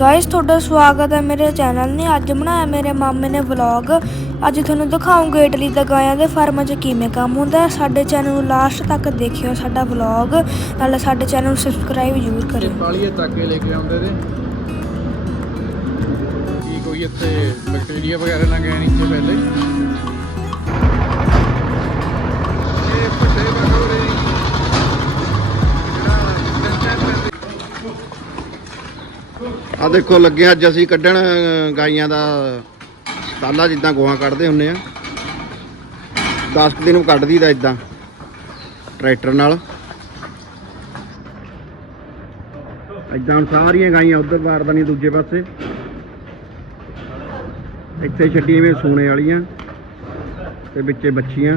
Guys ਤੁਹਾਡਾ ਸਵਾਗਤ ਹੈ ਮੇਰੇ ਚੈਨਲ ਨੇ ਅੱਜ ਬਣਾਇਆ ਮੇਰੇ ਮਾਮੇ ਨੇ ਵਲੌਗ ਅੱਜ ਤੁਹਾਨੂੰ ਦਿਖਾਉਂਗੇ ਇਟਲੀ ਦਾ ਗਾਇਆਂ ਦੇ ਫਾਰਮਾਂ 'ਚ ਕਿਵੇਂ ਕੰਮ ਹੁੰਦਾ ਹੈ। ਸਾਡੇ ਚੈਨਲ ਨੂੰ ਲਾਸਟ ਤੱਕ ਦੇਖਿਓ ਸਾਡਾ ਵਲੌਗ ਨਾਲੇ ਸਾਡੇ ਚੈਨਲ ਨੂੰ ਸਬਸਕ੍ਰਾਈਬ ਜ਼ਰੂਰ ਤੇ ਕਰਿਓ। ਪਾਲੀਏ ਤਾਕੇ ਲੈ ਕੇ ਆਉਂਦੇ ਨੇ। ਕੀ ਕੋਈ ਇੱਥੇ ਬੈਕਟੀਰੀਆ ਵਗੈਰਾ ਨਾ ਗਏ ਨੀਚੇ ਪਹਿਲੇ? ਆ ਦੇਖੋ, ਲੱਗੇ ਅੱਜ ਅਸੀਂ ਕੱਢਣ ਗਾਈਆਂ ਦਾ ਸਟਾਲਾ ਜਿੱਦਾਂ ਗੋਹਾ ਕੱਢਦੇ ਹੁੰਨੇ ਆ। 10 ਦਿਨ ਉਹ ਕੱਢਦੀ ਦਾ ਇਦਾਂ ਟਰੈਕਟਰ ਨਾਲ। ਇਦਾਂ ਹੁਣ ਸਾਰੀਆਂ ਗਾਈਆਂ ਉਧਰ ਵਾਰਦਾਨੀ ਦੂਜੇ ਪਾਸੇ। ਇੱਥੇ ਛੱਡੀਆਂ ਵੇ ਸੋਨੇ ਵਾਲੀਆਂ ਤੇ ਵਿੱਚੇ ਬੱਚੀਆਂ।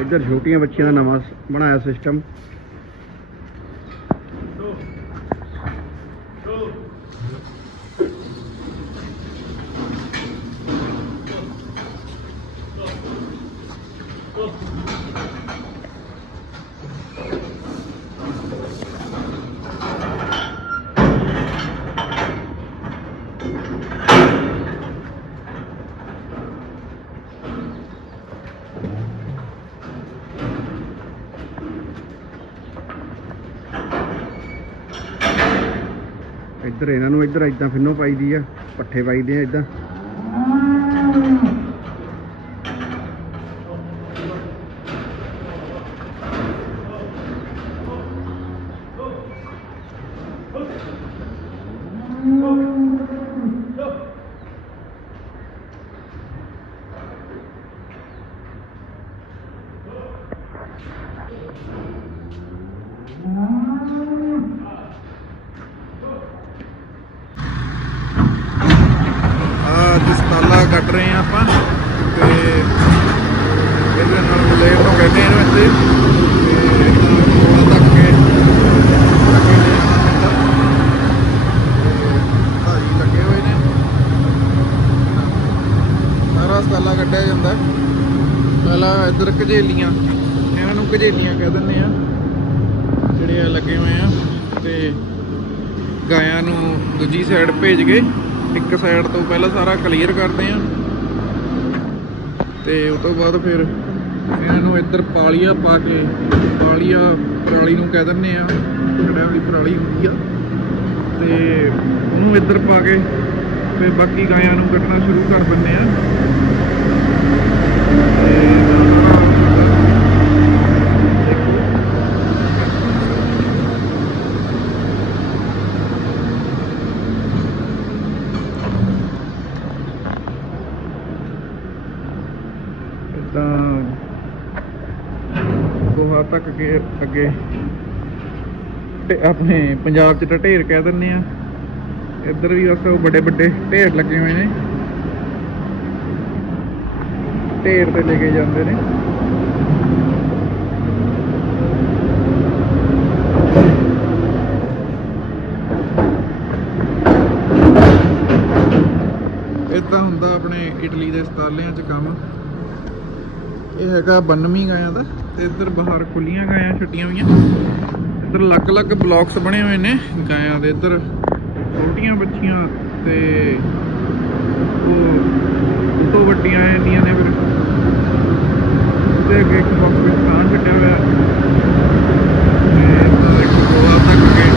ਇੱਧਰ ਛੋਟੀਆਂ ਬੱਚੀਆਂ ਦਾ ਨਵਾਂ ਬਣਾਇਆ ਸਿਸਟਮ ਇੱਧਰ ਇਹਨਾਂ ਨੂੰ ਇੱਧਰ ਇਦਾਂ ਫਿੰਨੋ ਪਾਈਦੀ ਆ ਪੱਠੇ ਪਾਈਦੇ ਆ ਇਦਾਂ ਆ ਦਸਤਾਲਾ ਕੱਟ ਰਹੇ ਆ ਆਪਾਂ ਤੇ ਇਹਦੇ ਨਾਲ ਮਲੇਰ ਨੂੰ ਕਹਿੰਦੇ ਇਹਨੂੰ ਇੱਥੇ ਤੇ ਇਹਨਾਂ ਤੱਕ ਕੇ ਲੱਗੇ ਨੇ ਭਾਜੀ ਲੱਗੇ ਹੋਏ ਨੇ ਸਾਰਾ ਸਤਾਲਾ ਕੱਢਿਆ ਜਾਂਦਾ ਪਹਿਲਾਂ ਕਜੇਲੀਆਂ ਇਹਨਾਂ ਨੂੰ ਕਜੇਲੀਆਂ ਕਹਿ ਦਿੰਦੇ ਆ। ਜਿਹੜੇ ਆ ਲੱਗੇ ਹੋਏ ਆ, ਤੇ ਗਾਇਆਂ ਨੂੰ ਦੂਜੀ ਸਾਈਡ ਭੇਜ ਕੇ ਇੱਕ ਸਾਈਡ ਤੋਂ ਪਹਿਲਾਂ ਸਾਰਾ ਕਲੀਅਰ ਕਰਦੇ ਆ। ਤੇ ਉਸ ਤੋਂ ਬਾਅਦ ਫਿਰ ਇਹਨਾਂ ਨੂੰ ਇੱਧਰ ਪਾਲੀਆ ਪਾ ਕੇ, ਪਾਲੀਆ ਪਰਾਲੀ ਨੂੰ ਕਹਿ ਦਿੰਦੇ ਆ ਛੜਿਆਂ ਵਾਲੀ ਪਰਾਲੀ ਹੁੰਦੀ ਆ। ਤੇ ਉਹਨੂੰ ਇੱਧਰ ਪਾ ਕੇ ਫਿਰ ਬਾਕੀ ਗਾਇਆਂ ਨੂੰ ਕੱਟਣਾ ਸ਼ੁਰੂ ਕਰ ਦਿੰਦੇ ਆ ਤੇ ਦੇਖੋ ਤਾਂ ਗੋਹਾ ਅੱਗੇ। ਢੇ- ਆਪਣੇ ਪੰਜਾਬ ਚ ਤਾਂ ਢੇਰ ਕਹਿ ਦਿੰਦੇ ਆ। ਇੱਧਰ ਵੀ ਬਸ ਉਹ ਵੱਡੇ ਵੱਡੇ ਢੇਰ ਲੱਗੇ ਹੋਏ ਨੇ। ਢੇਰ ਤੇ ਲੈ ਕੇ ਜਾਂਦੇ ਨੇ। ਇਦਾਂ ਹੁੰਦਾ ਆਪਣੇ ਇਟਲੀ ਦੇ ਸਤਾਲਿਆਂ 'ਚ ਕੰਮ। ਇਹ ਹੈਗਾ 92 ਗਾਇਆਂ ਦਾ। ਤੇ ਇੱਧਰ ਬਾਹਰ ਖੁੱਲੀਆਂ ਗਾਇਆਂ ਛੁੱਟੀਆਂ ਹੋਈਆਂ। ਇੱਧਰ ਅਲੱਗ-ਅਲੱਗ ਬਲਾਕਸ ਬਣੇ ਹੋਏ ਨੇ ਗਾਇਆਂ ਦੇ। ਇੱਧਰ ਛੋਟੀਆਂ ਬੱਚੀਆਂ ਤੇ ਉਹ ਉਹ ਤੋਂ ਵੱਡੀਆਂ ਆ ਨੇ ਫਿਰ। ਤੇ ਅੱਗੇ ਇੱਕ ਬਾਕਸ ਵਿੱਚ ਥਾਂ ਛੱਡਿਆ ਹੋਇਆ ਤੇ ਇੱਧਰ ਇੱਕ ਗੋਆ ਤੱਕ ਕੇ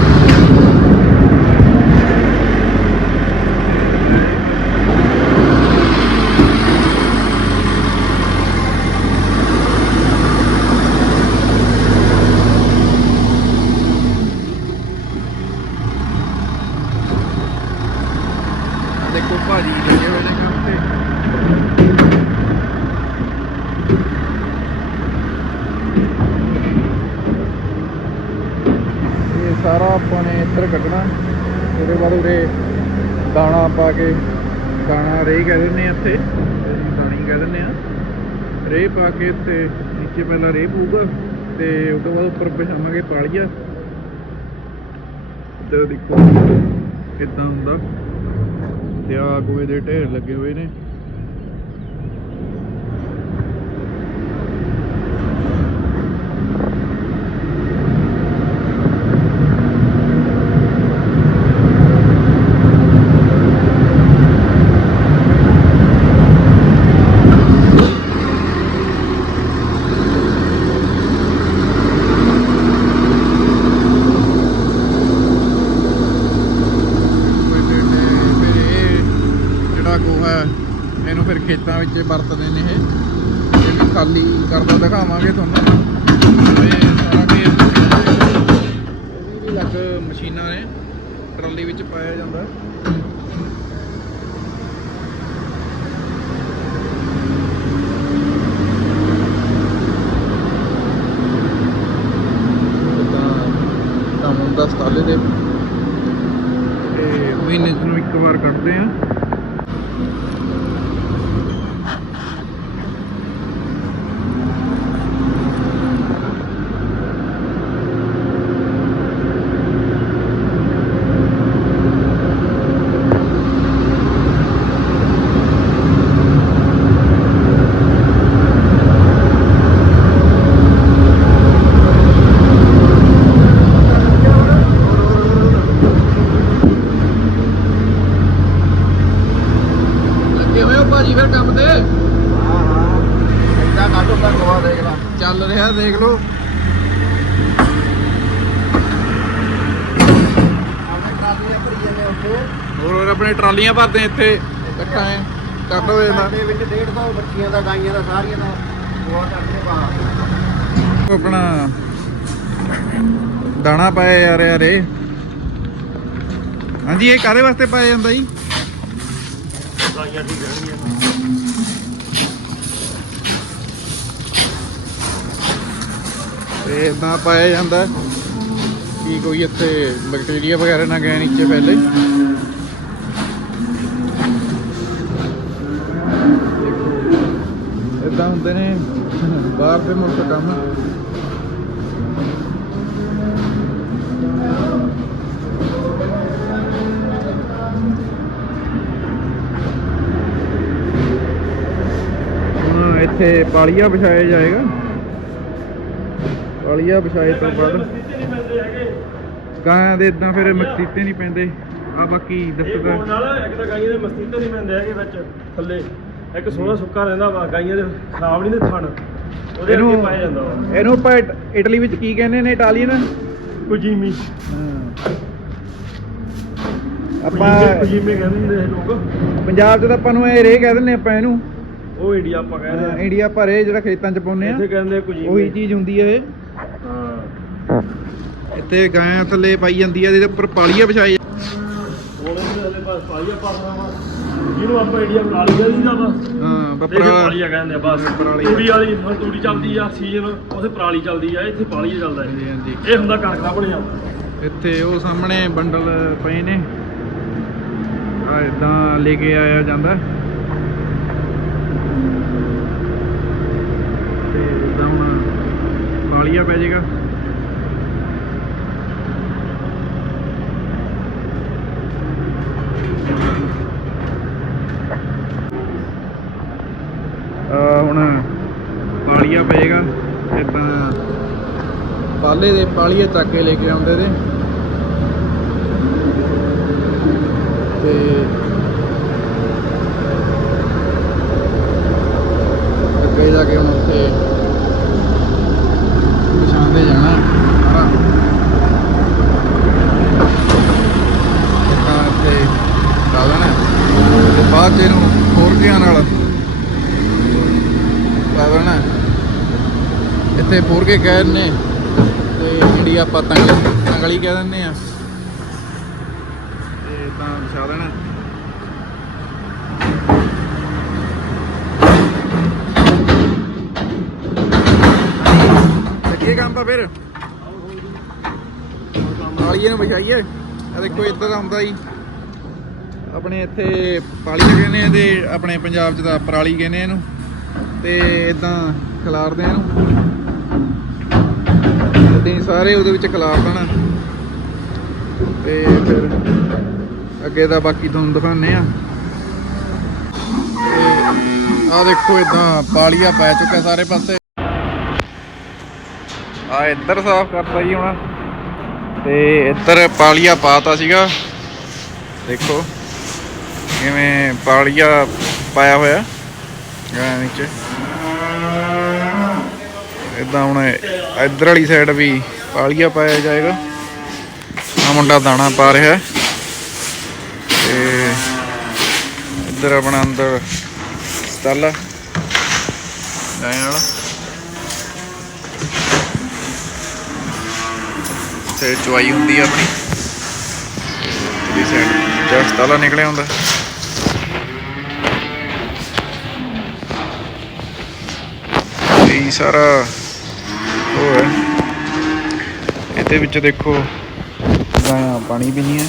ਦੇਖੋ ਭਾਜੀ ਲੱਗੇ ਹੋਏ ਨੇ ਕੰਮ ਤੇ ਇਹ ਸਾਰਾ ਆਪਾਂ ਨੇ ਇੱਧਰ ਕੱਢਣਾ। ਉਹਦੇ ਬਾਅਦ ਉਰੇ ਦਾਣਾ ਪਾ ਕੇ ਦਾਣਾ ਰੇਹ ਕਹਿ ਦਿੰਦੇ ਆ ਇੱਥੇ। ਦਾਣੀ ਕਹਿ ਦਿੰਦੇ ਆ। ਰੇਹ ਪਾ ਕੇ ਇੱਥੇ ਨੀਚੇ ਪਹਿਲਾਂ ਰੇਹ ਪਊਗਾ ਤੇ ਉਸ ਤੋਂ ਬਾਅਦ ਉੱਪਰ ਪਛਾਵਾਂਗੇ ਪਾਲੀਆ। ਤੇ ਦੇਖੋ ਕਿੱਦਾਂ ਹੁੰਦਾ। ਤੇ ਆ ਗੋਏ ਦੇ ਢੇਰ ਲੱਗੇ ਹੋਏ ਨੇ ਖੇਤਾਂ ਵਿੱਚ ਵਰਤਦੇ ਨੇ ਇਹ ਇਹ ਵੀ ਖਾਲੀ ਕਰਦਾ ਦਿਖਾਵਾਂਗੇ ਤੁਹਾਨੂੰ ਇਹ ਸਾਰਾ ਢੇਰ ਇਹ ਵੀ ਲੱਗ ਮਸ਼ੀਨਾਂ ਨੇ ਟਰਾਲੀ ਵਿੱਚ ਪਾਇਆ ਜਾਂਦਾ। ਹੁੰਦਾ ਸਤਾਲੇ ਦੇ ਤੇ ਮਹੀਨੇ ਨੂੰ ਇੱਕ ਵਾਰ ਕੱਢਦੇ ਆ ਲੱਗੇ ਹੋਏ ਹੋ ਭਾਜੀ ਫਿਰ ਕੰਮ ਤੇ ਹਾਂ ਹਾਂ ਇੱਦਾਂ ਕਾਟੋ ਦਾ ਗਵਾ ਦੇਖ ਲਾ ਚੱਲ ਰਿਹਾ ਦੇਖ ਲਓ ਆਪਣੇ ਕਾਦੀਆਂ ਭਰੀਏ ਨੇ ਉੱਥੇ ਹੋਰ ਹੋਰ ਆਪਣੇ ਟਰਾਲੀਆਂ ਭਰਦੇ ਇੱਥੇ। ਇਕੱਠਾ ਹੈ ਕੱਢ ਹੋ ਜਾਂਦਾ ਦੇ ਵਿੱਚ 150 ਬੱਚੀਆਂ ਦਾ ਗਾਈਆਂ ਦਾ ਸਾਰੀਆਂ ਦਾ ਗਵਾ ਕਰਦੇ ਬਾਹਰ ਆਪਣਾ ਦਾਣਾ ਪਾਇਆ ਯਾਰ ਯਾਰੇ ਹਾਂਜੀ ਇਹ ਕਾਦੇ ਵਾਸਤੇ ਪਾਇਆ ਜਾਂਦਾ ਜੀ? ਤੇ ਇਦਾਂ ਪਾਇਆ ਜਾਂਦਾ। ਕੀ ਕੋਈ ਇੱਥੇ ਬੈਕਟੀਰੀਆ ਵਗੈਰਾ ਨਾ ਗਏ ਨੀਚੇ ਪਹਿਲੇ ਇਦਾਂ ਹੁੰਦੇ ਨੇ, ਬਾਹਰ ਦੇ ਮੁਲਕ ਕੰਮ। ਹੁਣ ਇੱਥੇ ਪਾਲੀਆ ਵਿਛਾਇਆ ਜਾਏਗਾ। ਪਾਲੀਆ ਵਿਛਾਏ ਤੋਂ ਬਾਅਦ ਗਾਂ ਦੇ ਇਦਾਂ ਫਿਰ ਮਕਸੀਤੇ ਨਹੀਂ ਪੈਂਦੇ। ਆ ਬਾਕੀ ਇਹ ਦੱਸਦਾ ਇੱਕ ਤਾਂ ਗਾਈਆਂ ਦੇ ਮਸਤੀਤੇ ਨਹੀਂ ਪੈਂਦੇ ਹੈਗੇ ਵਿੱਚ, ਥੱਲੇ। ਇੱਕ ਸੋਹਣਾ ਸੁੱਕਾ ਰਹਿੰਦਾ ਵਾ ਗਾਈਆਂ ਦੇ ਖਰਾਬ ਨਹੀਂ ਦੇ ਥਣ ਉਹਦੇ ਅੱਗੇ ਪਾਇਆ ਜਾਂਦਾ ਵਾ। ਇਹਨੂੰ ਆਪਾਂ ਇਟ- ਇਟਲੀ ਵਿੱਚ ਕੀ ਕਹਿੰਦੇ ਨੇ ਇਟਾਲੀਅਨ? ਕੁਜੀਮੀ। ਆਪਾਂ ਕੁਜੀਮੀ ਕਹਿੰਦੇ ਹੁੰਦੇ ਇਹ ਲੋਕ। ਪੰਜਾਬ 'ਚ ਤਾਂ ਆਪਾਂ ਨੂੰ ਇਹ ਰੇ ਕਹਿ ਦਿੰਦੇ ਆਪਾਂ ਇਹਨੂੰ। ਉਹ ਇੰਡੀਆ ਆਪਾਂ ਕਹਿੰਦੇ ਆ ਇੰਡੀਆ ਭਰੇ ਜਿਹੜਾ ਖੇਤਾਂ 'ਚ ਪਾਉਂਦੇ ਆ ਇੱਥੇ ਕਹਿੰਦੇ ਕੁਜੀਮੀ। ਉਹੀ ਚੀਜ਼ ਹੁੰਦੀ ਹੈ ਇਹ। ਹਾਂ। ਇੱਥੇ ਗਾਂ ਥੱਲੇ ਪਾਈ ਜਾਂਦੀ ਆ ਇਹਦੇ ਉੱਪਰ ਪਾਲੀਆ ਵਿਛਾਈ ਹੁਣ ਇਹਦੇ ਹਲੇ ਪਾਲੀਆ ਪਾਸਣਾ ਵਾ। ਜਿਹਨੂੰ ਆਪਾਂ ਇੰਡੀਆ ਬਣਾ ਲਿਆ ਦੀਦਾ ਵਾ ਹਾਂ ਇਹ ਬੱਪਰਾ ਪਾਲੀਆ ਕਹਿੰਦੇ ਆ ਬਸ। ਪਰਾਲੀ। ਤੂੜੀ ਵਾਲੀ ਹੁਣ ਤੂੜੀ ਚੱਲਦੀ ਆ ਸੀਜ਼ਨ ਉਹਦੇ ਪਰਾਲੀ ਚੱਲਦੀ ਆ ਇੱਥੇ ਪਾਲੀਆ ਚੱਲਦਾ ਹਾਂਜੀ, ਇਹ ਹਾਂਜੀ। ਇਹ ਹੁੰਦਾ ਕਣਕ ਦਾ ਬਣਿਆ। ਇੱਥੇ ਉਹ ਸਾਹਮਣੇ ਬੰਡਲ ਪਏ ਨੇ। ਆ ਇਦਾਂ ਲੈ ਕੇ ਆਇਆ ਜਾਂਦਾ। ਤੇ ਇਦਾਂ ਹੁਣ ਪਾਲੀਆ ਪੈ ਜਾਏਗਾ ਆ ਹੁਣ ਪਾਲੀਆ ਪਏਗਾ ਇਦਾਂ ਪਾਲੇ ਦੇ ਪਾਲੀਏ ਚੱਕ ਕੇ ਲੈ ਕੇ ਆਉਂਦੇ ਤੇ ਤੇ ਅੱਗੇ ਜਾ ਕੇ ਹੁਣ ਉੱਥੇ ਵਿਛਾਉਂਦੇ ਜਾਣਾ ਸਾਰਾ। ਤਾਂ ਇੱਥੇ ਲਾ ਤੇ ਬਾਅਦ 'ਚ ਇਹਨੂੰ ਹੋਰ ਧਿਆਨ ਨਾਲ ਲਾ ਇੱਥੇ ਫੋਰ ਕੇ ਕਹਿ ਨੇ। ਤੇ ਇੰਡੀਆ ਆਪਾਂ ਤੰਗਲੀ ਤੰਗਲੀ ਕਹਿ ਦਿੰਦੇ ਆ। ਤੇ ਤਾਂ ਵਿਛਾ ਦੇਣਾ। ਲੱਗੇ ਕੰਮ ਪਾ ਫਿਰ। ਪਾਲੀਏ ਨੂੰ ਵਿਛਾਈਏ। ਆ ਦੇਖੋ ਇੱਧਰ ਆਉਂਦਾ ਜੀ। ਆਪਣੇ ਇੱਥੇ ਪਾਲੀਆ ਕਹਿੰਦੇ ਆ ਤੇ ਆਪਣੇ ਪੰਜਾਬ 'ਚ ਤਾਂ ਪਰਾਲੀ ਕਹਿੰਦੇ ਇਹਨੂੰ। ਤੇ ਇਦਾਂ ਖਿਲਾਰਦੇ ਆ ਇਹਨੂੰ। ਇਦਾਂ ਸਾਰੇ ਉਹਦੇ ਵਿੱਚ ਖਿਲਾਰ ਦੇਣਾ ਤੇ ਫਿਰ ਅੱਗੇ ਦਾ ਬਾਕੀ ਤੁਹਾਨੂੰ ਦਿਖਾਉਂਦੇ ਆ ਆ ਦੇਖੋ ਇਦਾਂ ਪਾਲੀਆ ਪੈ ਚੁੱਕਾ ਸਾਰੇ ਪਾਸੇ। ਆ ਇੱਧਰ ਸਾਫ਼ ਕਰਤਾ ਜੀ ਹੁਣ। ਤੇ ਇੱਧਰ ਪਾਲੀਆ ਪਾਤਾ ਸੀਗਾ। ਦੇਖੋ ਕਿਵੇਂ ਪਾਲੀਆ ਪਾਇਆ ਹੋਇਆ। ਗਾਂ ਵਿੱਚ। ਇਦਾਂ ਹੁਣ ਇੱਧਰ ਵਾਲੀ ਸਾਈਡ ਵੀ ਪਾਲੀਆ ਪਾਇਆ ਜਾਏਗਾ। ਆ ਮੁੰਡਾ ਦਾਣਾ ਪਾ ਰਿਹਾ ਤੇ ਇੱਧਰ ਆਪਣਾ ਅੰਦਰ ਸਤਾਲਾ ਗਾਇਆਂ ਵਾਲਾ। ਤੇ ਚੁਆਈ ਹੁੰਦੀ ਆ ਆਪਣੀ। ਦੀ ਸਾਈਡ ਜਿਹੜਾ ਸਤਾਲਾ ਨਿਕਲਿਆ ਹੁੰਦਾ। ਸਾਰਾ ਉਹ ਹੈ। ਇਹਦੇ ਵਿੱਚ ਦੇਖੋ, ਗਾਇਆ ਪਾਣੀ ਪੀਂਦੀਆਂ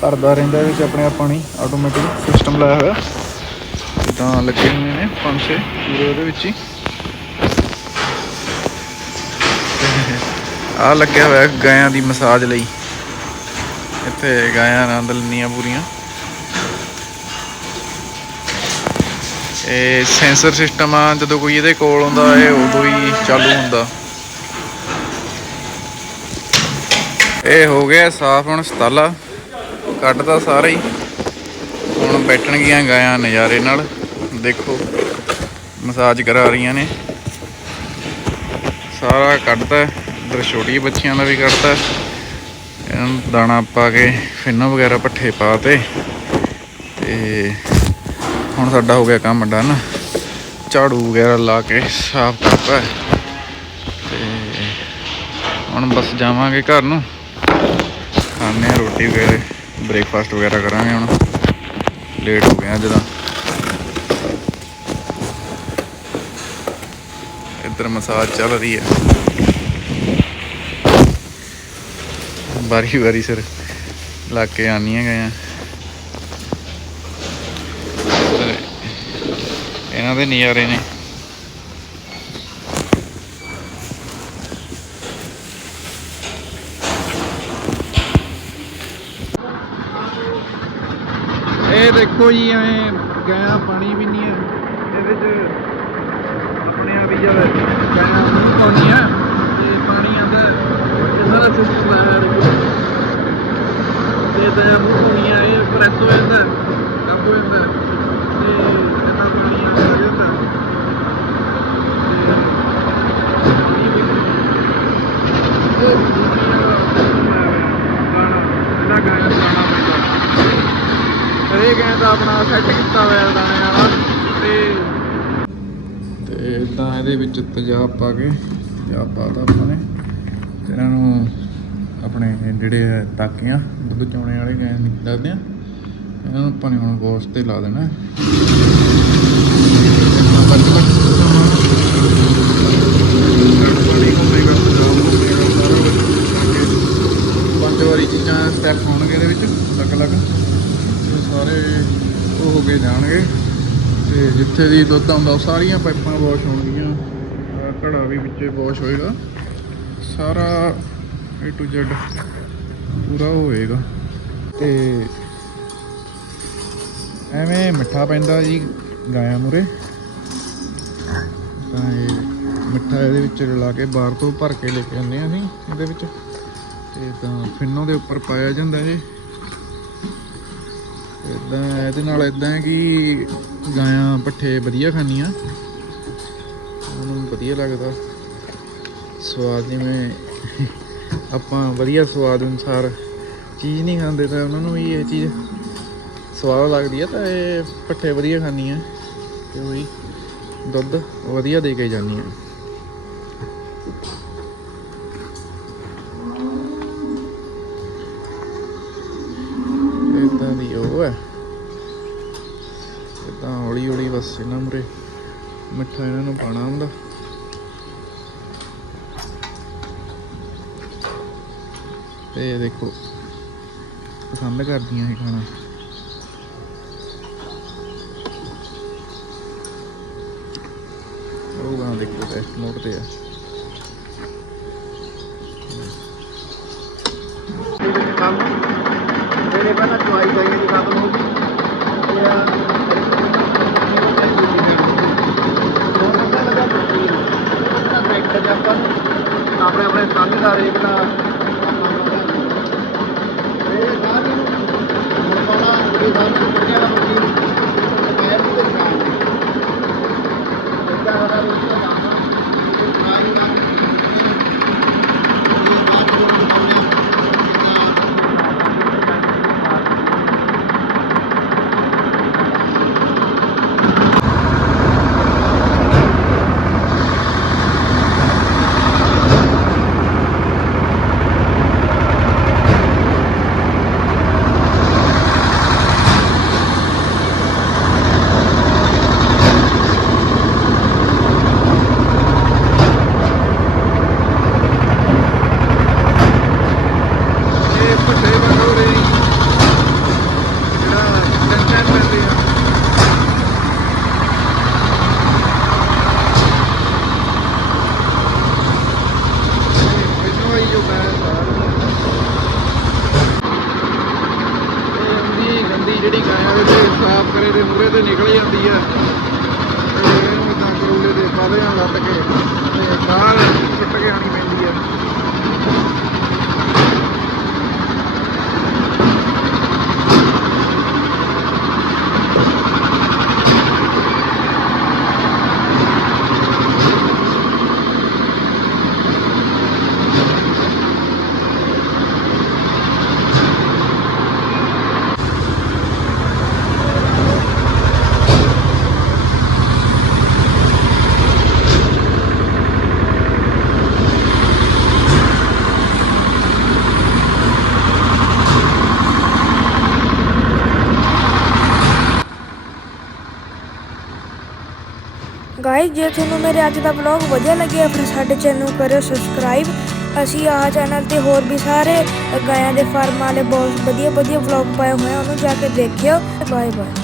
ਭਰਦਾ ਰਹਿੰਦਾ ਵਿੱਚ ਆਪਣੇ ਆਪ ਪਾਣੀ ਆਟੋਮੈਟਿਕ ਸਿਸਟਮ ਲਾਇਆ ਹੋਇਆ। ਤਾਂ ਲੱਗੇ ਹੋਏ ਨੇ ਪੰਜ ਛੇ ਪੂਰੇ ਉਹਦੇ ਵਿੱਚ ਹੀ। ਆ ਲੱਗਿਆ ਹੋਇਆ ਗਾਇਆਂ ਦੀ ਮਸਾਜ ਲਈ। ਇੱਥੇ ਗਾਇਆਂ ਆਨੰਦ ਲੈਂਦੀਆਂ ਪੂਰੀਆਂ। ਇਹ ਸੈਂਸਰ ਸਿਸਟਮ ਆ, ਜਦੋਂ ਕੋਈ ਇਹਦੇ ਕੋਲ ਆਉਂਦਾ ਇਹ ਉਦੋਂ ਹੀ ਚਾਲੂ ਹੁੰਦਾ। ਇਹ ਹੋ ਗਿਆ ਸਾਫ਼ ਹੁਣ ਸਤਾਲਾ ਕੱਢਦਾ ਸਾਰਾ ਹੀ। ਹੁਣ ਬੈਠਣਗੀਆਂ ਗਾਇਆਂ ਨਜ਼ਾਰੇ ਨਾਲ। ਦੇਖੋ, ਮਸਾਜ ਕਰਾ ਰਹੀਆਂ ਨੇ। ਸਾਰਾ ਕੱਢਤਾ, ਇਧਰ ਛੋਟੀ ਬੱਚਿਆਂ ਦਾ ਵੀ ਕੱਢਤਾ। ਇਹਨਾਂ ਨੂੰ ਦਾਣਾ ਪਾ ਕੇ, ਫਿੰਨੋ ਵਗੈਰਾ ਪੱਠੇ ਪਾਤੇ ਤੇ ਹੁਣ ਸਾਡਾ ਹੋ ਗਿਆ ਕੰਮ ਡਨ। ਝਾੜੂ ਵਗੈਰਾ ਲਾ ਕੇ ਸਾਫ਼ ਕਰਤਾ। ਤੇ ਹੁਣ ਬਸ ਜਾਵਾਂਗੇ ਘਰ ਨੂੰ। ਖਾਣੇ ਆ ਰੋਟੀ ਵਗੈਰਾ ਬ੍ਰੇਕਫਾਸਟ ਵਗੈਰਾ ਕਰਾਂਗੇ ਹੁਣ। ਲੇਟ ਹੋ ਗਿਆ ਜਦਾਂ ਇੱਧਰ ਮਸਾਜ ਚੱਲ ਰਹੀ ਹੈ। ਬਾਰੀ ਬਾਰੀ ਸਿਰ ਲਾ ਕੇ ਆਨੀਆਂ ਗਏ ਤੇ ਇਹਨਾਂ ਦੇ ਨਜ਼ਾਰੇ ਨੇ। ਇਹ ਦੇਖੋ ਜੀ ਐਵੇਂ ਗਾਇਆਂ ਪਾਣੀ ਪੀਂਦੀਆਂ ਇਹਦੇ ਚ ਆਪਣੇ ਆਪ ਹੀ ਜਦ ਗਾਇਆਂ ਮੂੰਹ ਪਾਉਂਦੀਆਂ ਤੇ ਪਾਣੀ ਇਹ ਸਾਰਾ ਸਿਸਟਮ ਆਇਆ ਦੇਖੋ। ਤੇ ਤਾਂ ਮੂੰਹ ਪਾਉਂਦੀਆਂ ਇਹ ਪ੍ਰੈਸ ਹੋ ਜਾਂਦਾ ਕੱਪ ਹੋ ਜਾਂਦਾ ਤੇ ਇਹਦਾ ਪਾਣੀ ਆਉਂਦਾ ਜਾਂਦਾ ਤੇ ਪਾਣੀ ਪੀਂਦੀਆਂ ਉਹ ਪਾਣੀ ਦਾ ਗਾਣਾ ਇਹਦਾ ਗਾਇਆ ਗਾਣਾ ਪੈਂਦਾ ਹਰੇਕ ਐਂ ਤਾਂ ਆਪਣਾ ਸੈੱਟ ਕੀਤਾ ਹੋਇਆ ਦਾਣੇ ਵਾਲਾ ਤੇ ਤੇ ਇਦਾਂ ਇਹਦੇ ਵਿੱਚ ਤੇਜ਼ਾਬ ਪਾ ਕੇ ਤੇਜ਼ਾਬ ਪਾਤਾ ਆਪਾਂ ਨੇ। ਇਹਨਾਂ ਨੂੰ ਆਪਣੇ ਜਿਹੜੇ ਆ ਤਾਕੀਆਂ, ਦੁੱਧ ਚੋਣੇ ਵਾਲੇ ਗੈਂ ਦੱਸਦੇ ਆ। ਇਹਨਾਂ ਨੂੰ ਆਪਾਂ ਨੇ ਹੁਣ ਗੋਸ਼ਤ ਤੇ ਲਾ ਦੇਣਾ। ਪੰਜ ਵਾਰੀ ਚੀਜ਼ਾਂ ਸਟੈਪ ਹੋਣਗੇ ਇਹਦੇ ਵਿੱਚ ਅਲੱਗ ਅਲੱਗ ਸਾਰੇ ਉਹ ਹੋ ਕੇ ਜਾਣਗੇ। ਤੇ ਜਿੱਥੇ ਦੀ ਦੁੱਧ ਆਉਂਦਾ, ਉਹ ਸਾਰੀਆਂ ਪਾਈਪਾਂ ਵਾਸ਼ ਹੋਣਗੀਆਂ। ਘੜਾ ਵੀ ਵਿੱਚੇ ਵਾਸ਼ ਹੋਏਗਾ। ਸਾਰਾ A to Z ਪੂਰਾ ਹੋਏਗਾ। ਤੇ ਐਵੇਂ ਮਿੱਠਾ ਪੈਂਦਾ ਜੀ ਗਾਇਆਂ ਮੂਰੇ ਤਾਂ ਇਹ ਮਿੱਠਾ ਇਹਦੇ ਵਿੱਚ ਰਲਾ ਕੇ ਬਾਹਰ ਤੋਂ ਭਰ ਕੇ ਲੈ ਕੇ ਆਉਂਦੇ ਹਾਂ ਅਸੀਂ, ਇਹਦੇ ਵਿੱਚ। ਤੇ ਤਾਂ ਫਿੰਨੋ ਦੇ ਉੱਪਰ ਪਾਇਆ ਜਾਂਦਾ ਇਹ। ਇਦਾਂ ਇਹਦੇ ਨਾਲ ਇਦਾਂ ਹੈ ਕਿ ਗਾਇਆਂ ਪੱਠੇ ਵਧੀਆ ਖਾਂਦੀਆਂ। ਉਹਨੂੰ ਵਧੀਆ ਲੱਗਦਾ। ਸਵਾਦ ਜਿਵੇਂ ਆਪਾਂ ਵਧੀਆ ਸਵਾਦ ਅਨੁਸਾਰ ਚੀਜ਼ ਨਹੀਂ ਖਾਂਦੇ ਤਾਂ ਉਹਨਾਂ ਨੂੰ ਵੀ ਇਹ ਚੀਜ਼ ਸਵਾਦ ਲੱਗਦੀ ਹੈ ਤਾਂ ਇਹ ਪੱਠੇ ਵਧੀਆ ਖਾਂਦੀਆਂ। ਤੇ ਉਹੀ ਦੁੱਧ ਵਧੀਆ ਦੇ ਕੇ ਜਾਂਦੀਆਂ ਇਦਾਂ ਦੀ ਉਹ ਹੈ ਇਦਾਂ ਹੌਲੀ ਹੌਲੀ ਬਸ ਮਿੱਠਾ ਇਹਨਾਂ ਨੂੰ ਪਾਣਾ ਹੁੰਦਾ। ਤੇ ਇਹ ਦੇਖੋ, ਪਸੰਦ ਕਰਦੀਆਂ ਇਹ ਖਾਣਾ। ਉਹ ਗਾਂ ਦੇਖੋ ਟੈਸਟ ਮੋਡ ਤੇ ਆ। ਕੰਮ। ਮੇਰੇ ਪਹਿਲਾਂ ਚੁਆਈ ਗਈ ਦੀ ਖਤਮ ਹੋ ਗਈ Yeah. ਜੇ ਤੁਹਾਨੂੰ ਮੇਰੇ ਅੱਜ ਦਾ ਵਲੌਗ ਵਧੀਆ ਲੱਗਿਆ ਫਿਰ ਸਾਡੇ ਚੈਨਲ ਨੂੰ ਕਰਿਓ ਸਬਸਕ੍ਰਾਈਬ ਅਸੀਂ ਆਹ ਚੈਨਲ ਤੇ ਹੋਰ ਵੀ ਸਾਰੇ ਗਾਇਆਂ ਦੇ ਫਾਰਮ ਵਾਲੇ ਬਹੁਤ ਵਧੀਆ ਵਧੀਆ ਵਲੌਗ ਪਾਏ ਹੋਏ ਆ, ਉਹਨੂੰ ਜਾ ਕੇ ਦੇਖਿਓ। Bye bye